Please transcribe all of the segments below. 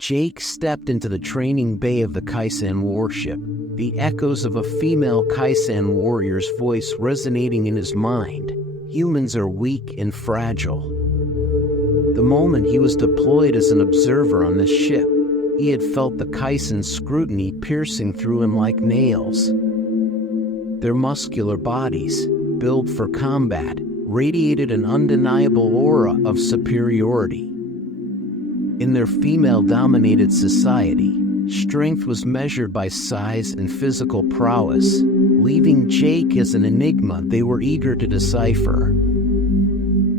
Jake stepped into the training bay of the Kaisan warship, the echoes of a female Kaisan warrior's voice resonating in his mind. Humans are weak and fragile. The moment he was deployed as an observer on this ship, he had felt the Kaisan's scrutiny piercing through him like nails. Their muscular bodies, built for combat, radiated an undeniable aura of superiority. In their female-dominated society, strength was measured by size and physical prowess, leaving Jake as an enigma they were eager to decipher.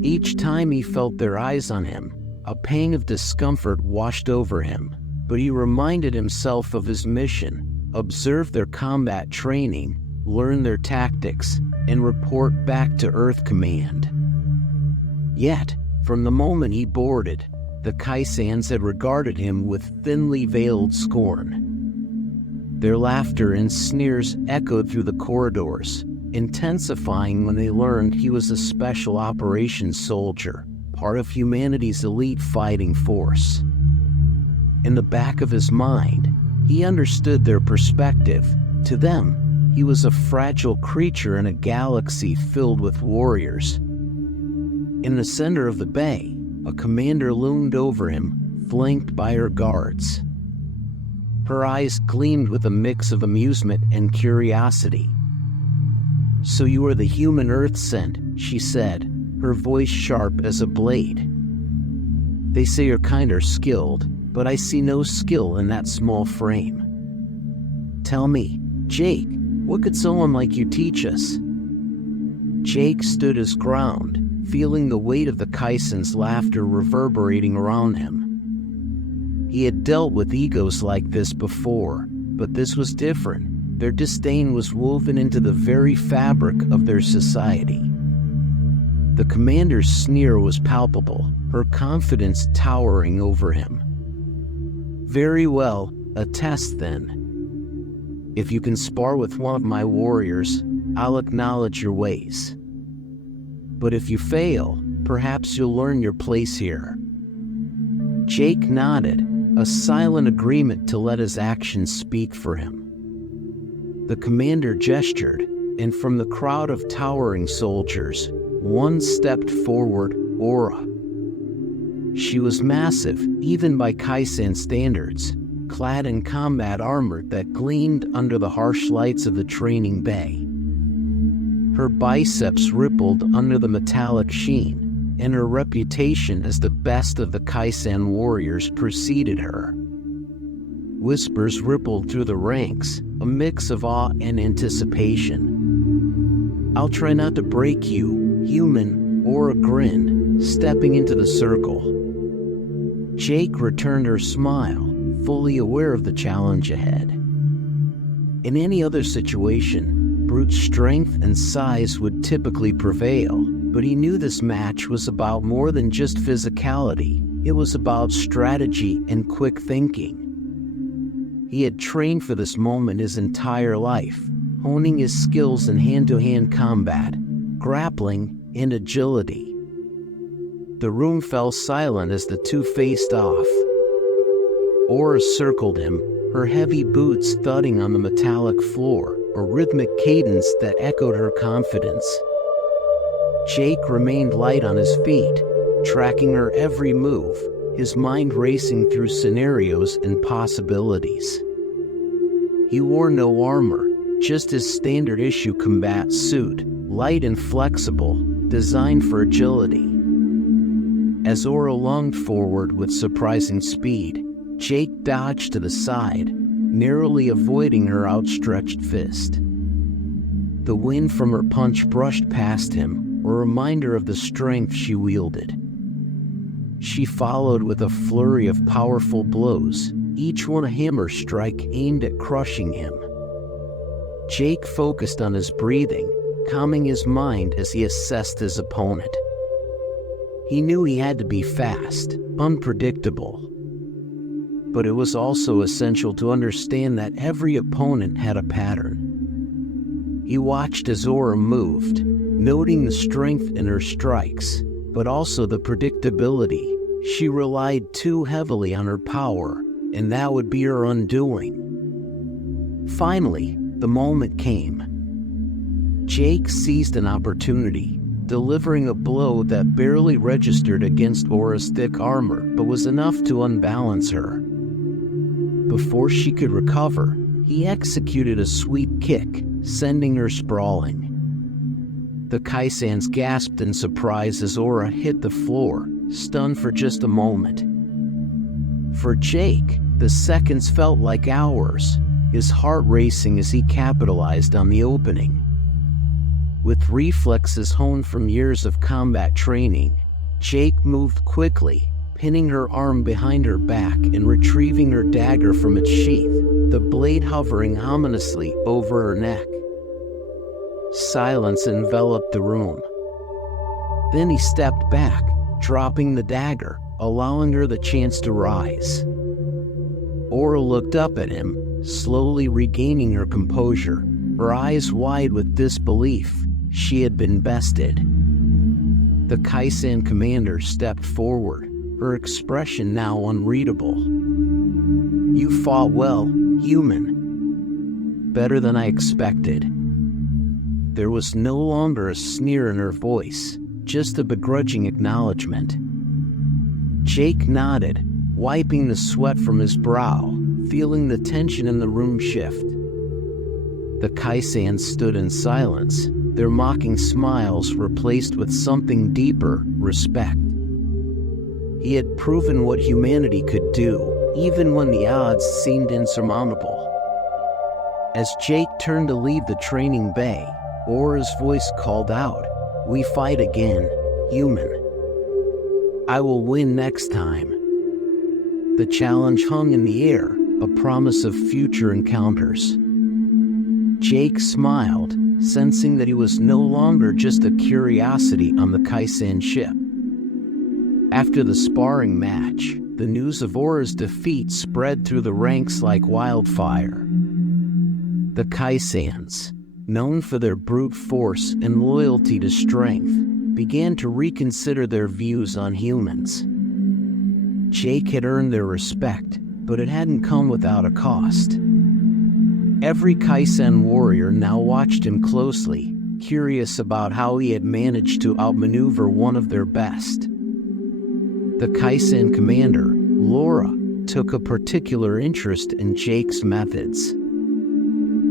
Each time he felt their eyes on him, a pang of discomfort washed over him, but he reminded himself of his mission: observe their combat training, learn their tactics, and report back to Earth Command. Yet, from the moment he boarded, the Kaisans had regarded him with thinly veiled scorn. Their laughter and sneers echoed through the corridors, intensifying when they learned he was a special operations soldier, part of humanity's elite fighting force. In the back of his mind, he understood their perspective. To them, he was a fragile creature in a galaxy filled with warriors. In the center of the bay, a commander loomed over him, flanked by her guards. Her eyes gleamed with a mix of amusement and curiosity. "So you are the human Earth sent," she said, her voice sharp as a blade. "They say your kind are skilled, but I see no skill in that small frame. Tell me, Jake, what could someone like you teach us?" Jake stood his ground, feeling the weight of the Kaisan's laughter reverberating around him. He had dealt with egos like this before, but this was different. Their disdain was woven into the very fabric of their society. The commander's sneer was palpable, her confidence towering over him. "Very well, a test then. If you can spar with one of my warriors, I'll acknowledge your ways. But if you fail, perhaps you'll learn your place here." Jake nodded, a silent agreement to let his actions speak for him. The commander gestured, and from the crowd of towering soldiers, one stepped forward, Aura. She was massive, even by Kaisan standards, clad in combat armor that gleamed under the harsh lights of the training bay. Her biceps rippled under the metallic sheen, and her reputation as the best of the Kaisan warriors preceded her. Whispers rippled through the ranks, a mix of awe and anticipation. "I'll try not to break you, human," Aura grinned, stepping into the circle. Jake returned her smile, fully aware of the challenge ahead. In any other situation, brute strength and size would typically prevail, but he knew this match was about more than just physicality. It was about strategy and quick thinking. He had trained for this moment his entire life, honing his skills in hand-to-hand combat, grappling, and agility. The room fell silent as the two faced off. Aura circled him, her heavy boots thudding on the metallic floor, a rhythmic cadence that echoed her confidence. Jake remained light on his feet, tracking her every move, his mind racing through scenarios and possibilities. He wore no armor, just his standard issue combat suit, light and flexible, designed for agility. As Aura lunged forward with surprising speed, Jake dodged to the side, narrowly avoiding her outstretched fist. The wind from her punch brushed past him, a reminder of the strength she wielded. She followed with a flurry of powerful blows, each one a hammer strike aimed at crushing him. Jake focused on his breathing, calming his mind as he assessed his opponent. He knew he had to be fast, unpredictable. But it was also essential to understand that every opponent had a pattern. He watched as Aura moved, noting the strength in her strikes, but also the predictability. She relied too heavily on her power, and that would be her undoing. Finally, the moment came. Jake seized an opportunity, delivering a blow that barely registered against Aura's thick armor but was enough to unbalance her. Before she could recover, he executed a sweep kick, sending her sprawling. The Kaisans gasped in surprise as Aura hit the floor, stunned for just a moment. For Jake, the seconds felt like hours, his heart racing as he capitalized on the opening. With reflexes honed from years of combat training, Jake moved quickly, pinning her arm behind her back and retrieving her dagger from its sheath, the blade hovering ominously over her neck. Silence enveloped the room. Then he stepped back, dropping the dagger, allowing her the chance to rise. Aura looked up at him, slowly regaining her composure, her eyes wide with disbelief. She had been bested. The Kaisan commander stepped forward, her expression now unreadable. "You fought well, human. Better than I expected." There was no longer a sneer in her voice, just a begrudging acknowledgement. Jake nodded, wiping the sweat from his brow, feeling the tension in the room shift. The Kaisans stood in silence, their mocking smiles replaced with something deeper, respect. He had proven what humanity could do, even when the odds seemed insurmountable. As Jake turned to leave the training bay, Aura's voice called out, "We fight again, human. I will win next time." The challenge hung in the air, a promise of future encounters. Jake smiled, sensing that he was no longer just a curiosity on the Kaisan ship. After the sparring match, the news of Aura's defeat spread through the ranks like wildfire. The Kaisans, known for their brute force and loyalty to strength, began to reconsider their views on humans. Jake had earned their respect, but it hadn't come without a cost. Every Kaisan warrior now watched him closely, curious about how he had managed to outmaneuver one of their best. The Kaisan commander, Laura, took a particular interest in Jake's methods.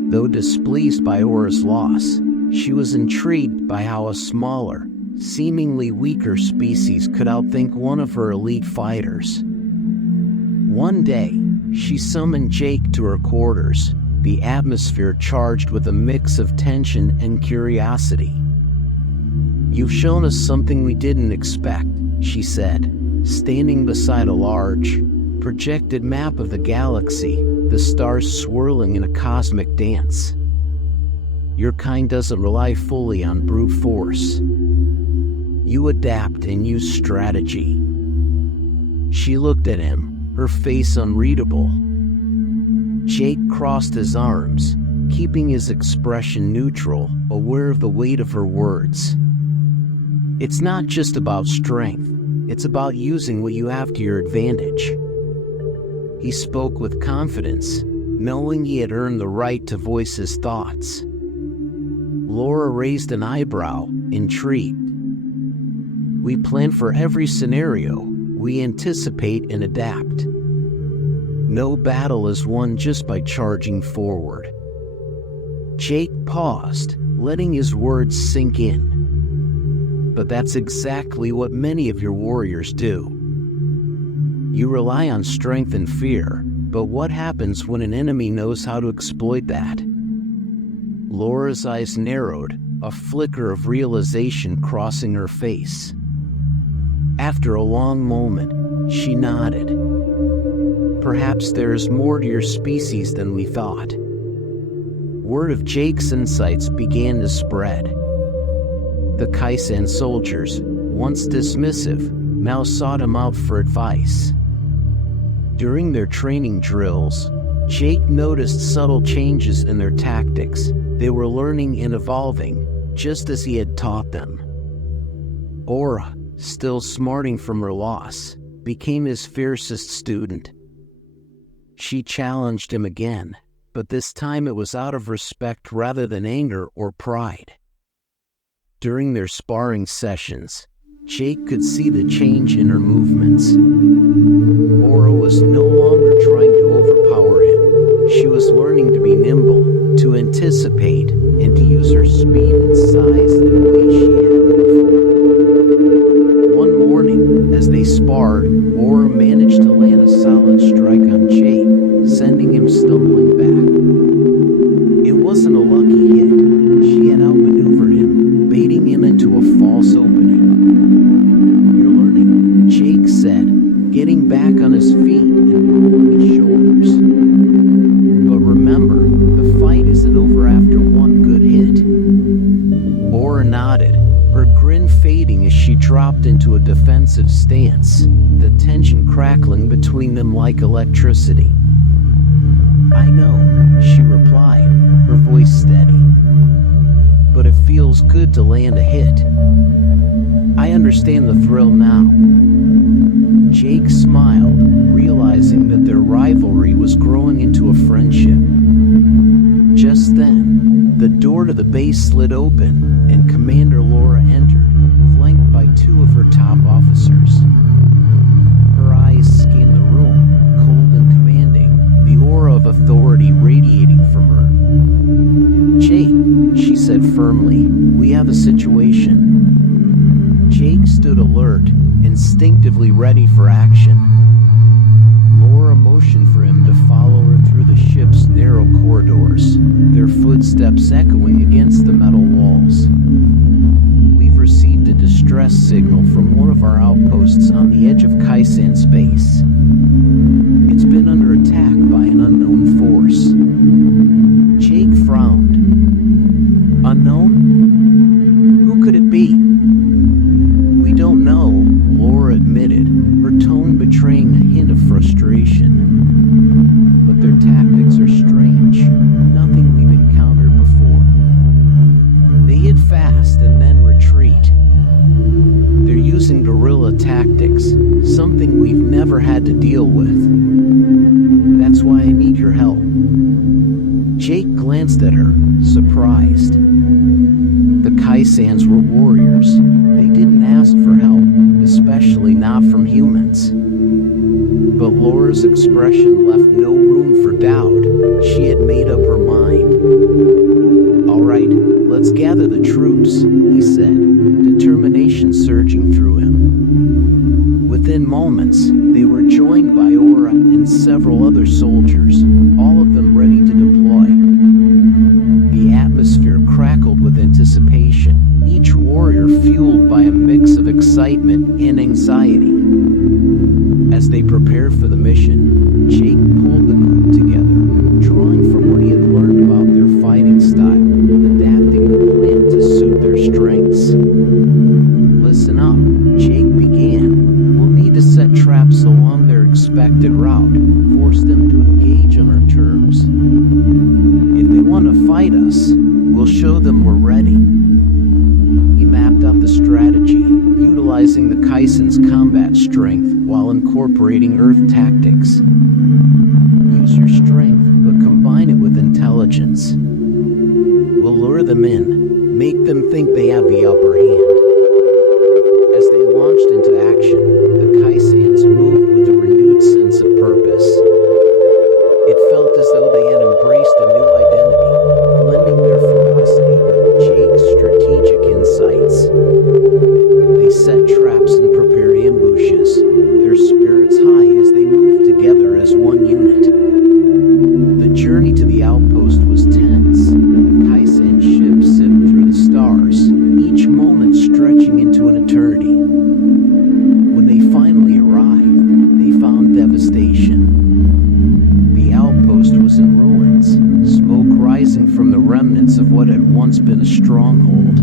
Though displeased by Aura's loss, she was intrigued by how a smaller, seemingly weaker species could outthink one of her elite fighters. One day, she summoned Jake to her quarters, the atmosphere charged with a mix of tension and curiosity. "You've shown us something we didn't expect," she said, standing beside a large, projected map of the galaxy, the stars swirling in a cosmic dance. "Your kind doesn't rely fully on brute force. You adapt and use strategy." She looked at him, her face unreadable. Jake crossed his arms, keeping his expression neutral, aware of the weight of her words. "It's not just about strength, it's about using what you have to your advantage." He spoke with confidence, knowing he had earned the right to voice his thoughts. Laura raised an eyebrow, intrigued. "We plan for every scenario, we anticipate and adapt. No battle is won just by charging forward." Jake paused, letting his words sink in. "But that's exactly what many of your warriors do. You rely on strength and fear, but what happens when an enemy knows how to exploit that?" Laura's eyes narrowed, a flicker of realization crossing her face. After a long moment, she nodded. "Perhaps there is more to your species than we thought." Word of Jake's insights began to spread. The Kaisan soldiers, once dismissive, now sought him out for advice. During their training drills, Jake noticed subtle changes in their tactics. They were learning and evolving, just as he had taught them. Aura, still smarting from her loss, became his fiercest student. She challenged him again, but this time it was out of respect rather than anger or pride. During their sparring sessions, Jake could see the change in her movements. Aura was no longer trying to overpower him. She was learning to be nimble, to anticipate, and to use her speed and size in ways she hadn't before. One morning, as they sparred, Aura managed to land a solid strike on Jake, sending him stumbling back. It wasn't a lucky hit. She had outmaneuvered him, baiting him into a false opening. "You're learning," Jake said, getting back on his feet and rolling his shoulders. "But remember, the fight isn't over after one good hit." Aura nodded, her grin fading as she dropped into a defensive stance, the tension crackling between them like electricity. "I know," she replied, her voice steady. "But it feels good to land a hit. I understand the thrill now." Jake smiled, realizing that their rivalry was growing into a friendship. Just then, the door to the base slid open, and Commander Laura entered, flanked by two of her top officers. Her eyes scanned the room, cold and commanding, the aura of authority radiating from her. "Jake," she said firmly, "we have a situation." Jake stood alert, instinctively ready for action. Laura motioned for him to follow her through the ship's narrow corridors, their footsteps echoing against the metal walls. "We've received a distress signal from one of our outposts on the edge of Kaisan space. It's been under attack by an unknown force." Jake frowned. "Unknown? Who could it be?" "We don't know," Laura admitted, her tone betraying a hint of frustration. "But their tactics are strange, nothing we've encountered before. They hit fast and then retreat. They're using guerrilla tactics, something we've never had to deal with. That's why I need your help." Jake glanced at her, surprised. The Kaisans were warriors. They didn't ask for help, especially not from humans. But Laura's expression left no room for doubt. She had made up her mind. "All right, let's gather the troops," he said, determination surging through him. Within moments, they were joined by Aura and several other soldiers, all of them ready to deploy. The atmosphere crackled with anticipation, each warrior fueled by a mix of excitement and anxiety. As they prepared for the mission, Jake pulled the group together, drawing from what he had learned about their fighting style, adapting the plan to suit their strengths. "Listen up," Jake began. "We'll need to set traps along their expected route, force them to engage on our terms. If they want to fight us, we'll show them we're ready." He mapped out the strategy, utilizing the Kaisen's combat strength while incorporating Earth tactics. "Use your strength, but combine it with intelligence. We'll lure them in, make them think they have the upper hand." As they launched into action, the Kaisans moved with a renewed sense of purpose. It felt as though they had embraced a new identity, blending their ferocity with Jake's strategic insights. They set traps and prepared ambushes, their spirits high as they moved together as one unit. The journey to the outpost was tense, the Kaisan ship zipped through the stars, each moment stretching into an eternity. When they finally arrived, they found devastation. The outpost was in ruins, smoke rising from the remnants of what had once been a stronghold.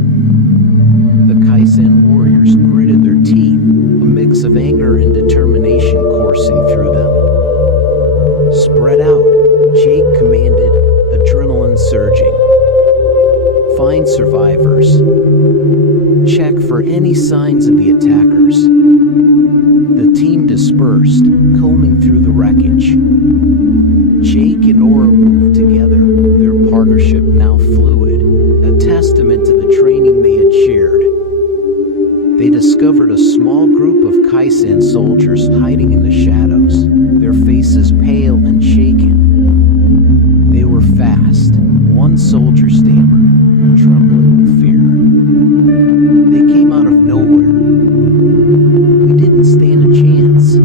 The Kaisan warriors gritted their teeth, a mix of anger and determination coursing through them. "Spread out," Jake commanded, adrenaline surging. "Find survivors. Check for any signs of the attackers." The team dispersed, combing through the wreckage. Kaisan soldiers hiding in the shadows, their faces pale and shaken. They were fast. One soldier stammered, trembling with fear. They came out of nowhere. We didn't stand a chance.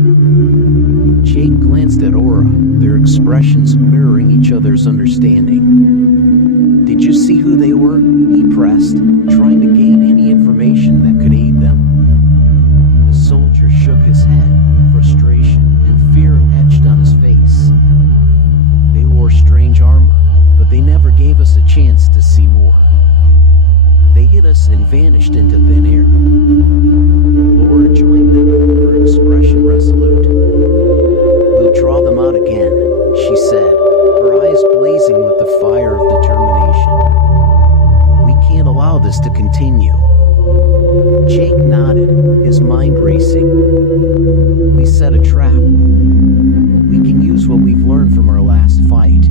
Jake glanced at Aura, their expressions mirroring each other's understanding. Did you see who they were? He pressed, trying to gain any information that could aid them. The soldier shook his head, frustration and fear etched on his face. They wore strange armor, but they never gave us a chance to see more. They hit us and vanished into thin air. Laura joined them, her expression resolute. We'll draw them out again, she said, her eyes blazing with the fire of determination. We can't allow this to continue. Jake nodded, his mind racing. We set a trap. We can use what we've learned from our last fight.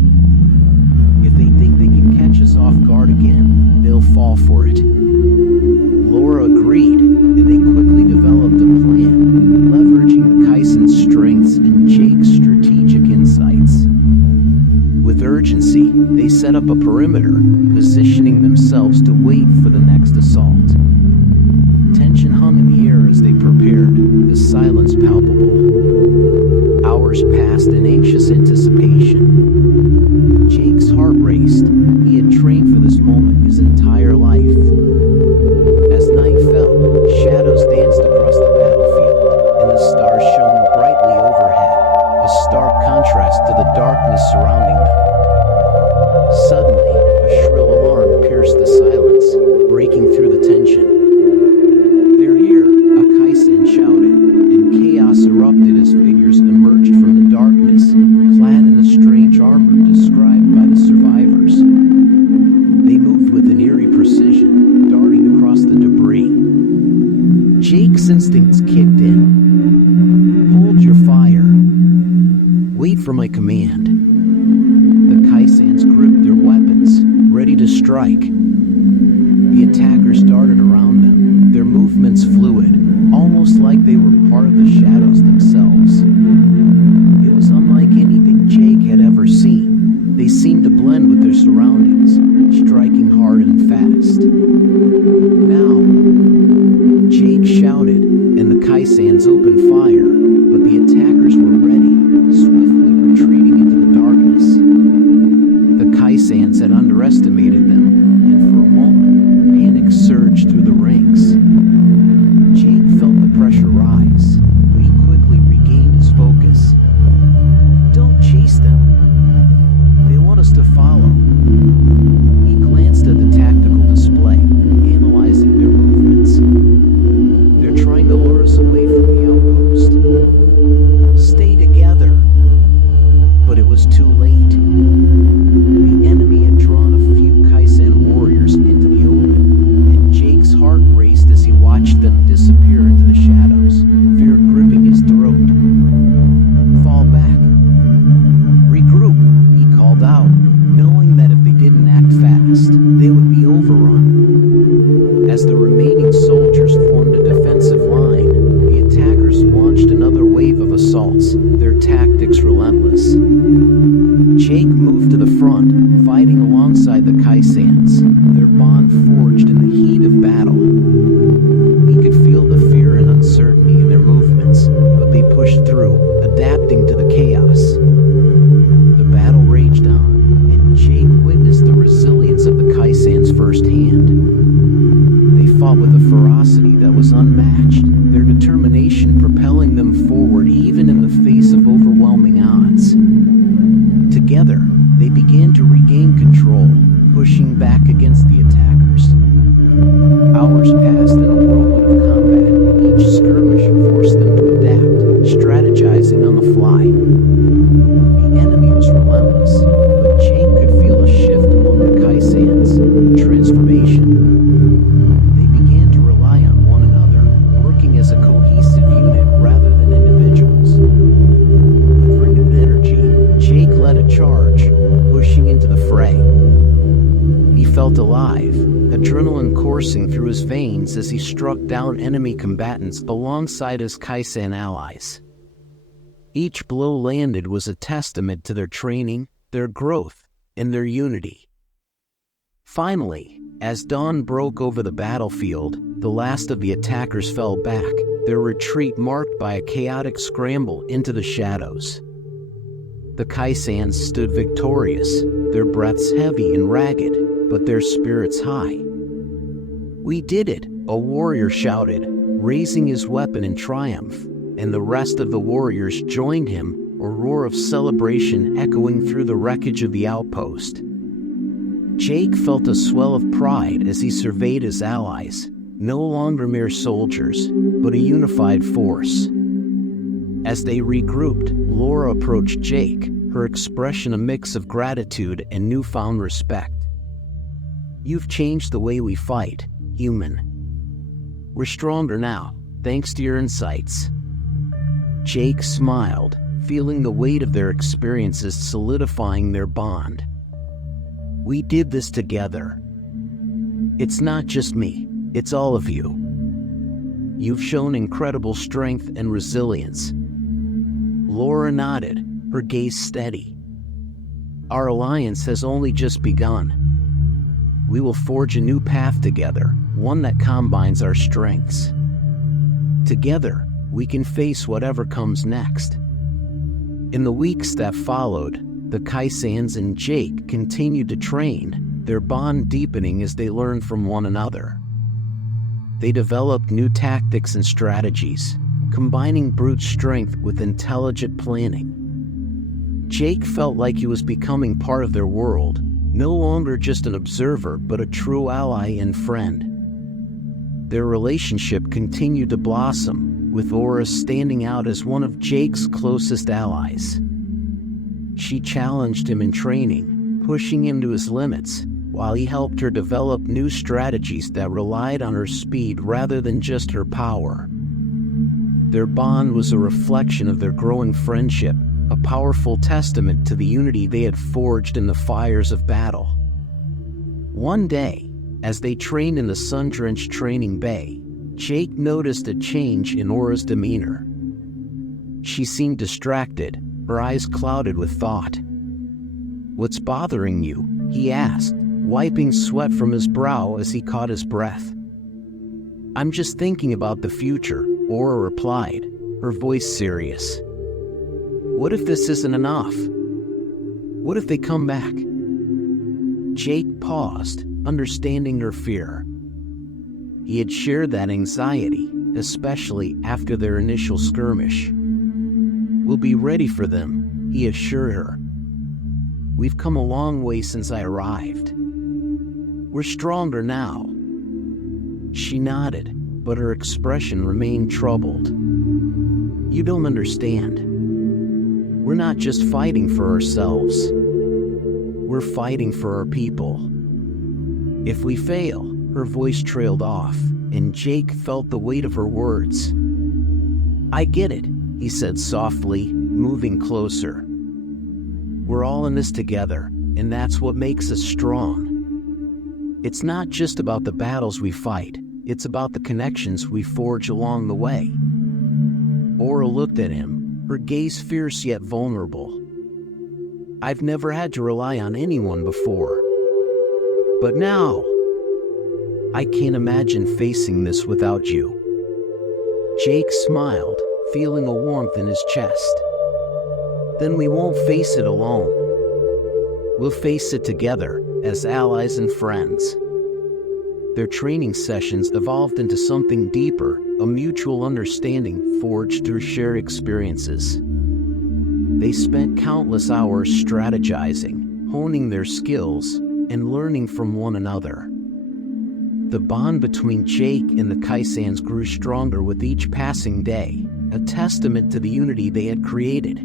If they think they can catch us off guard again, they'll fall for it. Laura agreed, and they quickly developed a plan, leveraging the Kaisen's strengths and Jake's strategic insights. With urgency, they set up a perimeter, positioning themselves to wait for the next assault. Tension hung in the air as they prepared, the silence palpable. Hours passed in anxious anticipation. Jake's heart raced. He had trained for this moment his entire life. As night fell, shadows danced across the battlefield, and the stars shone brightly overhead, a stark contrast to the darkness surrounding them. Suddenly, a shrill alarm pierced the silence, breaking through the tension. "They're here," a Kaisan shouted, and chaos erupted as figures emerged from the darkness, clad in the strange armor described by the survivors. They moved with an eerie precision, darting across the debris. Jake's instincts kicked in. "Hold your fire. Wait for my command." The Kaisans gripped their weapons, ready to strike. The attackers darted around them, their movements fluid, almost like they were part of the shadows themselves. It was unlike anything Jake had ever seen. They seemed to blend with their surroundings, striking hard and fast. "Now!" Jake shouted, and the Kaisans opened fire, but the attackers were ready, swiftly retreating into the darkness. The Kaisans had underestimated them, and for a moment, panic surged through the ranks. Jake felt the pressure rise, but he quickly regained his focus. "Don't chase them. They want us to follow." He glanced at the tactical display, analyzing adrenaline coursing through his veins as he struck down enemy combatants alongside his Kaisan allies. Each blow landed was a testament to their training, their growth, and their unity. Finally, as dawn broke over the battlefield, the last of the attackers fell back, their retreat marked by a chaotic scramble into the shadows. The Kaisans stood victorious, their breaths heavy and ragged, but their spirits high. "We did it," a warrior shouted, raising his weapon in triumph, and the rest of the warriors joined him, a roar of celebration echoing through the wreckage of the outpost. Jake felt a swell of pride as he surveyed his allies, no longer mere soldiers, but a unified force. As they regrouped, Laura approached Jake, her expression a mix of gratitude and newfound respect. "You've changed the way we fight, human. We're stronger now, thanks to your insights." Jake smiled, feeling the weight of their experiences solidifying their bond. "We did this together. It's not just me, it's all of you. You've shown incredible strength and resilience." Laura nodded, her gaze steady. "Our alliance has only just begun. We will forge a new path together, one that combines our strengths. Together, we can face whatever comes next." In the weeks that followed, the Kaisans and Jake continued to train, their bond deepening as they learned from one another. They developed new tactics and strategies, combining brute strength with intelligent planning. Jake felt like he was becoming part of their world, no longer just an observer but a true ally and friend. Their relationship continued to blossom, with Aura standing out as one of Jake's closest allies. She challenged him in training, pushing him to his limits, while he helped her develop new strategies that relied on her speed rather than just her power. Their bond was a reflection of their growing friendship, a powerful testament to the unity they had forged in the fires of battle. One day, as they trained in the sun-drenched training bay, Jake noticed a change in Aura's demeanor. She seemed distracted, her eyes clouded with thought. "What's bothering you?" he asked, wiping sweat from his brow as he caught his breath. "I'm just thinking about the future," Aura replied, her voice serious. "What if this isn't enough? What if they come back?" Jake paused, understanding her fear. He had shared that anxiety, especially after their initial skirmish. "We'll be ready for them," he assured her. "We've come a long way since I arrived. We're stronger now." She nodded, but her expression remained troubled. "You don't understand. We're not just fighting for ourselves. We're fighting for our people. If we fail," her voice trailed off, and Jake felt the weight of her words. "I get it," he said softly, moving closer. "We're all in this together, and that's what makes us strong. It's not just about the battles we fight, it's about the connections we forge along the way." Aura looked at him, her gaze fierce yet vulnerable. "I've never had to rely on anyone before. But now, I can't imagine facing this without you." Jake smiled, feeling a warmth in his chest. "Then we won't face it alone. We'll face it together, as allies and friends." Their training sessions evolved into something deeper, a mutual understanding forged through shared experiences. They spent countless hours strategizing, honing their skills, and learning from one another. The bond between Jake and the Kaisans grew stronger with each passing day, a testament to the unity they had created.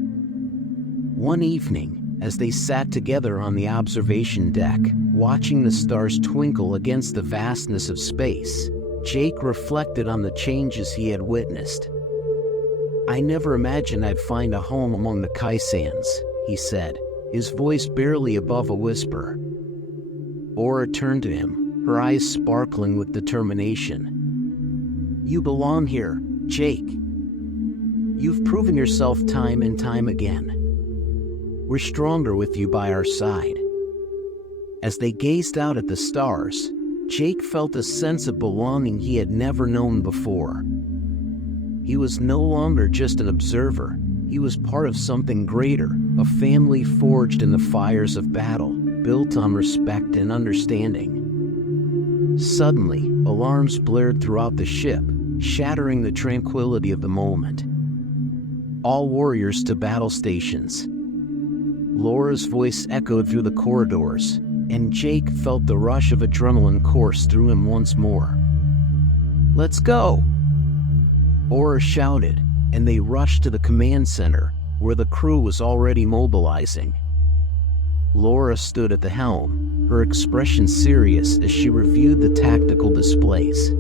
One evening, as they sat together on the observation deck, watching the stars twinkle against the vastness of space, Jake reflected on the changes he had witnessed. "I never imagined I'd find a home among the Kaisans," he said, his voice barely above a whisper. Aura turned to him, her eyes sparkling with determination. "You belong here, Jake. You've proven yourself time and time again. We're stronger with you by our side." As they gazed out at the stars, Jake felt a sense of belonging he had never known before. He was no longer just an observer. He was part of something greater, a family forged in the fires of battle, built on respect and understanding. Suddenly, alarms blared throughout the ship, shattering the tranquility of the moment. "All warriors to battle stations." Laura's voice echoed through the corridors, and Jake felt the rush of adrenaline course through him once more. "Let's go!" Aura shouted, and they rushed to the command center, where the crew was already mobilizing. Laura stood at the helm, her expression serious as she reviewed the tactical displays.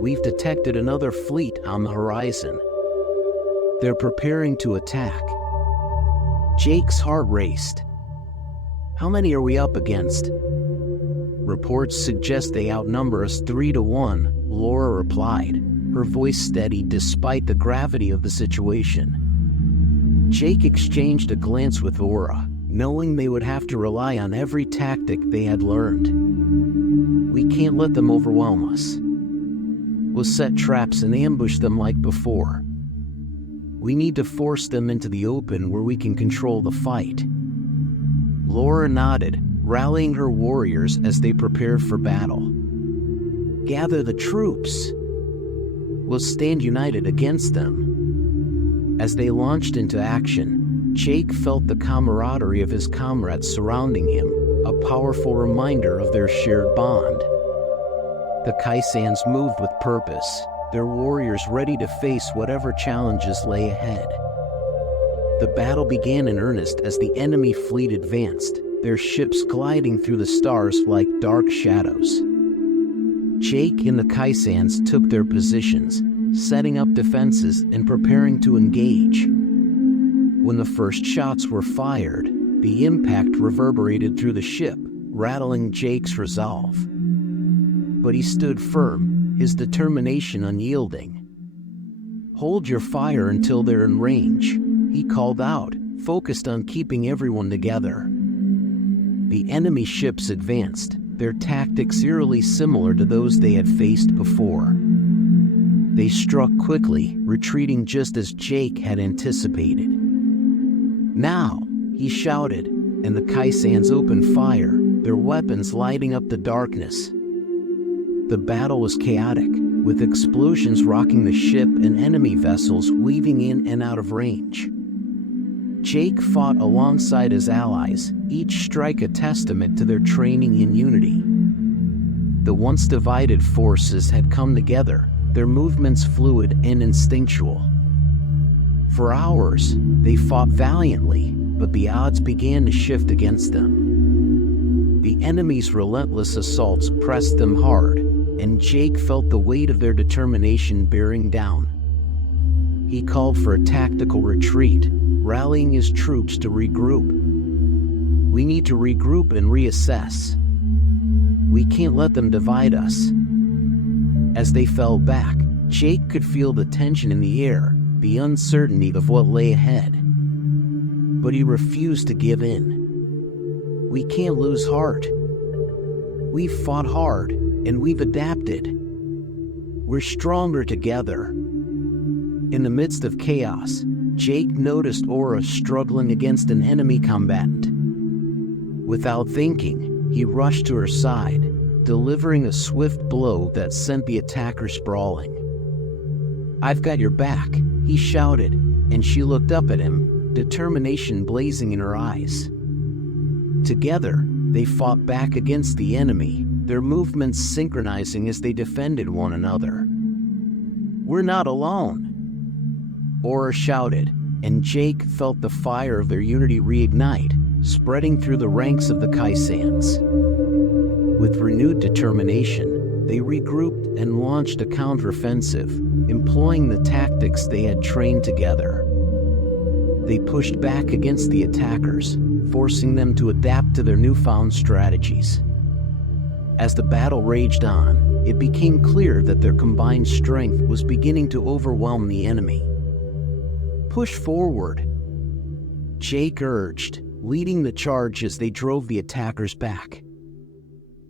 "We've detected another fleet on the horizon. They're preparing to attack." Jake's heart raced. "How many are we up against?" "Reports suggest they outnumber us 3-1, Laura replied, her voice steady despite the gravity of the situation. Jake exchanged a glance with Aura, knowing they would have to rely on every tactic they had learned. "We can't let them overwhelm us. We'll set traps and ambush them like before. We need to force them into the open where we can control the fight." Laura nodded, rallying her warriors as they prepared for battle. "Gather the troops. We'll stand united against them." As they launched into action, Jake felt the camaraderie of his comrades surrounding him, a powerful reminder of their shared bond. The Kaisans moved with purpose, their warriors ready to face whatever challenges lay ahead. The battle began in earnest as the enemy fleet advanced, their ships gliding through the stars like dark shadows. Jake and the Kaisans took their positions, setting up defenses and preparing to engage. When the first shots were fired, the impact reverberated through the ship, rattling Jake's resolve. But he stood firm, his determination unyielding. "Hold your fire until they're in range," he called out, focused on keeping everyone together. The enemy ships advanced, their tactics eerily similar to those they had faced before. They struck quickly, retreating just as Jake had anticipated. "Now!" he shouted, and the Kaisans opened fire, their weapons lighting up the darkness. The battle was chaotic, with explosions rocking the ship and enemy vessels weaving in and out of range. Jake fought alongside his allies, each strike a testament to their training and unity. The once divided forces had come together, their movements fluid and instinctual. For hours, they fought valiantly, but the odds began to shift against them. The enemy's relentless assaults pressed them hard, and Jake felt the weight of their determination bearing down. He called for a tactical retreat, rallying his troops to regroup. "We need to regroup and reassess. We can't let them divide us." As they fell back, Jake could feel the tension in the air, the uncertainty of what lay ahead. But he refused to give in. "We can't lose heart. We've fought hard, and we've adapted. We're stronger together." In the midst of chaos, Jake noticed Aura struggling against an enemy combatant. Without thinking, he rushed to her side, delivering a swift blow that sent the attacker sprawling. "I've got your back," he shouted, and she looked up at him, determination blazing in her eyes. Together, they fought back against the enemy, their movements synchronizing as they defended one another. "We're not alone," Aura shouted, and Jake felt the fire of their unity reignite, spreading through the ranks of the Kaisans. With renewed determination, they regrouped and launched a counteroffensive, employing the tactics they had trained together. They pushed back against the attackers, forcing them to adapt to their newfound strategies. As the battle raged on, it became clear that their combined strength was beginning to overwhelm the enemy. "Push forward," Jake urged, leading the charge as they drove the attackers back.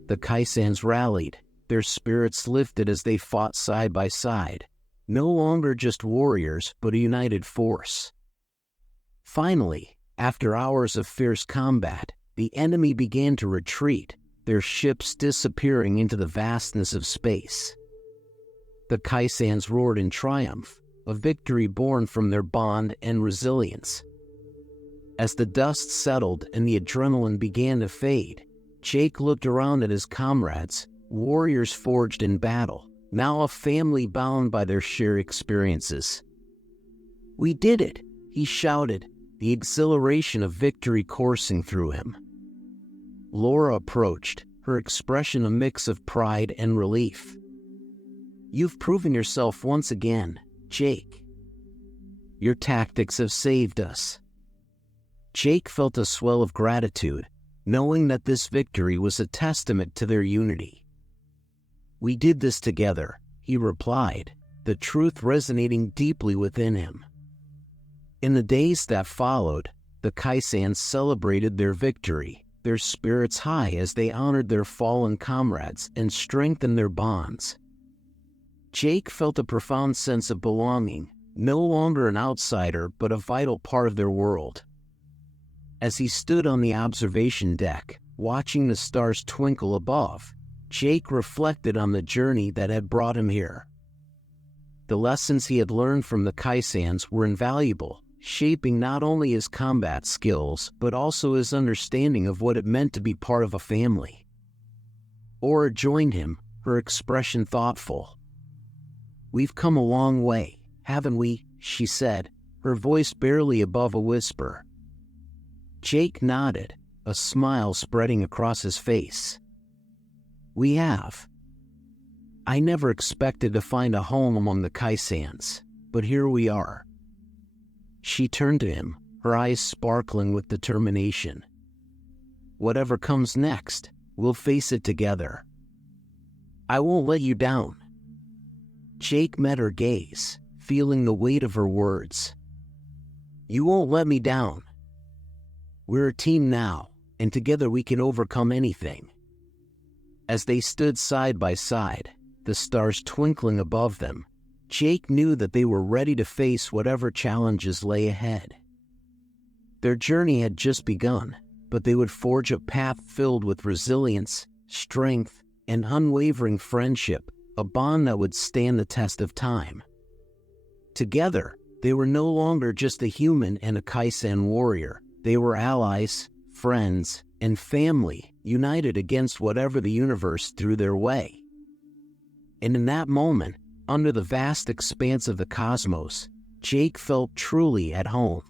The Kaisans rallied, their spirits lifted as they fought side by side, no longer just warriors but a united force. Finally, after hours of fierce combat, the enemy began to retreat, their ships disappearing into the vastness of space. The Kaisans roared in triumph, a victory born from their bond and resilience. As the dust settled and the adrenaline began to fade, Jake looked around at his comrades, warriors forged in battle, now a family bound by their shared experiences. "We did it!" he shouted, the exhilaration of victory coursing through him. Laura approached, her expression a mix of pride and relief. "You've proven yourself once again, Jake. Your tactics have saved us." Jake felt a swell of gratitude, knowing that this victory was a testament to their unity. "We did this together," he replied, the truth resonating deeply within him. In the days that followed, the Kaisans celebrated their victory, their spirits high as they honored their fallen comrades and strengthened their bonds. Jake felt a profound sense of belonging, no longer an outsider but a vital part of their world. As he stood on the observation deck, watching the stars twinkle above, Jake reflected on the journey that had brought him here. The lessons he had learned from the Kaisans were invaluable, shaping not only his combat skills but also his understanding of what it meant to be part of a family. Aura joined him, her expression thoughtful. "We've come a long way, haven't we?" she said, her voice barely above a whisper. Jake nodded, a smile spreading across his face. "We have. I never expected to find a home among the Kaisans, but here we are." She turned to him, her eyes sparkling with determination. "Whatever comes next, we'll face it together. I won't let you down." Jake met her gaze, feeling the weight of her words. "You won't let me down. We're a team now, and together we can overcome anything." As they stood side by side, the stars twinkling above them, Jake knew that they were ready to face whatever challenges lay ahead. Their journey had just begun, but they would forge a path filled with resilience, strength, and unwavering friendship, a bond that would stand the test of time. Together, they were no longer just a human and a Kaisan warrior. They were allies, friends, and family, united against whatever the universe threw their way. And in that moment, under the vast expanse of the cosmos, Jake felt truly at home.